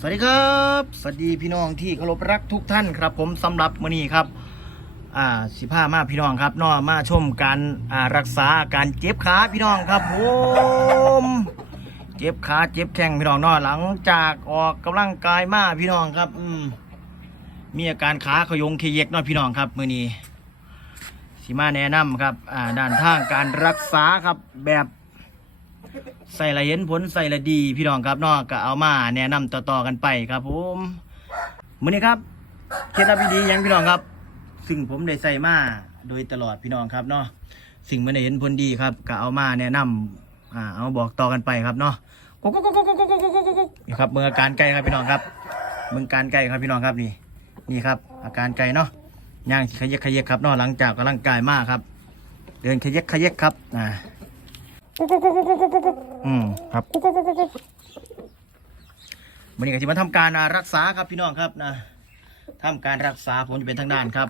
สวัสดีครับ สวัสดีพี่น้องที่เคารพรักทุกท่านครับ ผมสำหรับมื้อนี้ครับ อ่าสิพามาพี่น้องครับนอมาชมการอ่ารักษาอาการเจ็บขาพี่น้องครับผมเจ็บขาเจ็บแข้งพี่น้องนอหลังจากออกกำลังกายมาพี่น้องครับ อืมมีอาการขาขยงเขยเยกนอพี่น้องครับมื้อนี้สิมาแนะนำครับ อ่าด้านทางการรักษาครับแบบ ใส่ละเห็นผลใส่ละดีพี่น้องครับเนาะก็เอามาแนะนำต่อๆกันไปครับผมมื้อนี้ครับเคล็ดลับดีๆยังพี่น้องครับ ซึ่งผมได้ใส่มาโดยตลอดพี่น้องครับเนาะสิ่งมันได้เห็นผลดีครับก็เอามาแนะนำอ่าเอาบอกต่อกันไปครับเนาะกุ๊กกุ๊กกุ๊กกุ๊กกุ๊กกุ๊กกุ๊กกุ๊กกุ๊กนี่ครับเมืองอาการไกลครับพี่น้องครับเมืองการไกลครับพี่น้องครับนี่ นี่ครับ อาการไกลเนาะย่างขยักขยักครับเนาะหลังจากกำลังกายมากครับ เดินขยักขยักครับอ่า อืมครับวันนี้ก็จะมาทำการรักษาครับพี่น้องครับนะทำการรักษาผมจะเป็นทางด้านครับ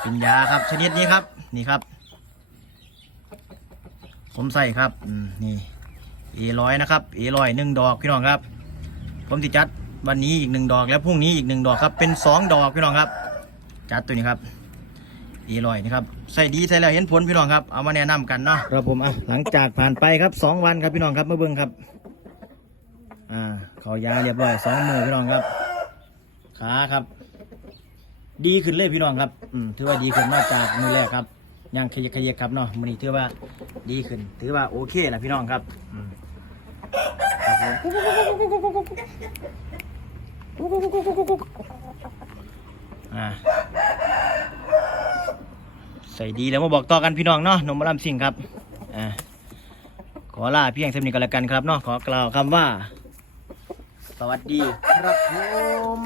เป็นยาครับชนิดนี้ครับ นี่ครับ ผมใส่ครับนี่เอร้อยนะครับเอร้อยหนึ่งดอกพี่น้องครับ ผมจะจัดวันนี้อีกหนึ่งดอกแล้วพรุ่งนี้อีกหนึ่งดอกครับเป็นสองดอกพี่น้องครับ จัดตัวนี้ครับ อีลอยนะครับใส่ดีใส่แล้วเห็นผลพี่น้องครับเอามาแนะนำกันเนาะครับผมอะหลังจากผ่านไปครับสองวันครับพี่น้องครับเมื่อเบิ่งครับ อ่าเขายาเรียบร้อยสองมือพี่น้องครับขาครับ ดีขึ้นเลยพี่น้องครับอืมถือว่าดีขึ้นนอกจากมือแรกครับยังขยักขยักครับเนาะมันนี้ถือว่าดีขึ้น ถือว่าโอเคแหละพี่น้องครับอืมครับผมอ่า ใส่ดีแล้วมาบอกต่อกันพี่น้องเนาะนมมะลำสิงครับอ่าขอลาเพียงเท่านี้ก็แล้วกันครับเนาะขอกล่าวคำว่า สวัสดีครับผม